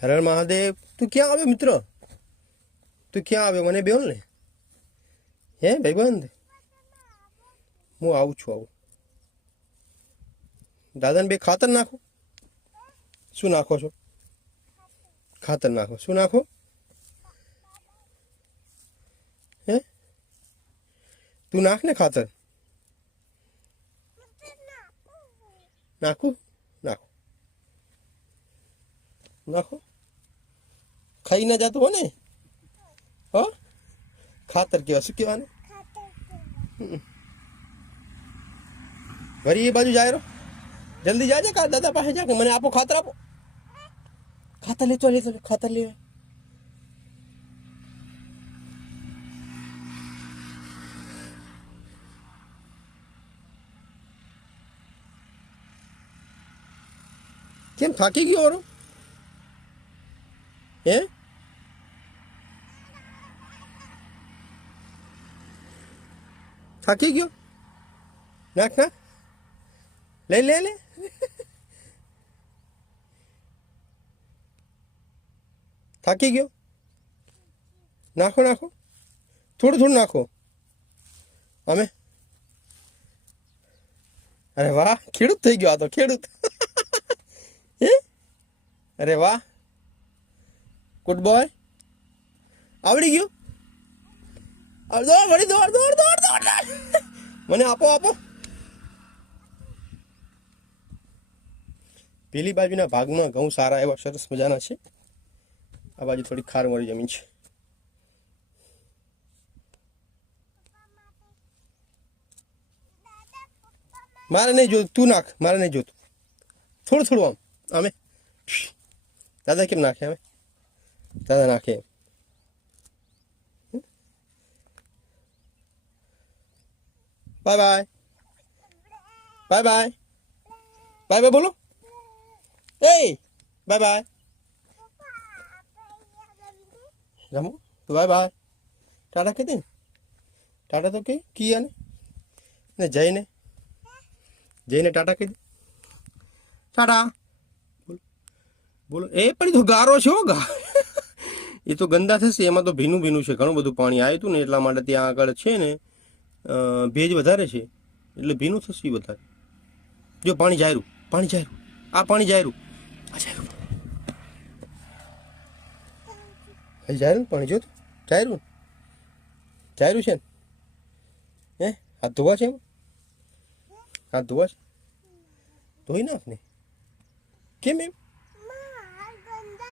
હર હર મહાદેવ. તું ક્યાં આવ્યો મિત્ર? તું ક્યાં આવ્યો મને બોલ ને. હે ભાઈબંધ, હું આવું છું. આવું દાદાને બે ખાતર નાખો. શું નાખો છો? ખાતર નાખો. શું નાખો? હે તું નાખ ને ખાતર. નાખું? નાખો નાખો. ખાઈ ના જતું હો ને. હા, ખાતર કહેવાય. શું કહેવાનું? ઘરી એ બાજુ જાય. જલ્દી જાજે કા દાદા પાસે જા કે મને આપો ખાતર. આપો ખાતર. લેતો ખાતર લે. કેમ થાકી ગયો ઓરો? હે થાકી ગયો? નાખ નાખ. લે લે લે. થાકી ગયો? નાખો નાખો. થોડું થોડું નાખો. અમે અરે વાહ, ખેડૂત થઈ ગયો આ તો. ખેડૂત. હે અરે વાહ, ગુડ બોય. આવડી ગયું. દોડ વળી દોડ દોડ દોડ દોડ. મને આપો આપો. પેલી બાજુના ભાગમાં ઘઉં સારા એવા સરસ મજાના છે. આ બાજુ થોડી ખારવાળી જમીન છે. મારે નહીં જોતું. તું નાખ. મારે નહીં જોતું. થોડું થોડું આમ. અમે દાદા કેમ નાખે? અમે દાદા નાખે. Bye bye. Bye bye. Bye bye બોલો. એ બાય બાય. રમો તો બાય બાય. ટાટા કહી દે ને. ટાટા તો કે કિયા ને જઈને જઈને ટાટા કહી દે. ટાટા બોલો. એ પણ તો ગારો છે. ગા એ તો ગંદા થશે. એમાં તો ભીનું ભીનું છે. ઘણું બધું પાણી આવ્યું હતું ને એટલા માટે ત્યાં આગળ છે ને ભેજ વધારે છે એટલે ભીનું થશે વધારે. જો પાણી જાયરું. પાણી જાયરું. આ પાણી જાયરું. આ જાયરું. જાયરું પાણી. જો જાયરું. જાયરું છે ને. હે હાથ ધોવા છે? એમાં હાથ ધોવા છે. ધોઈ નાખ ને. કેમ એમ?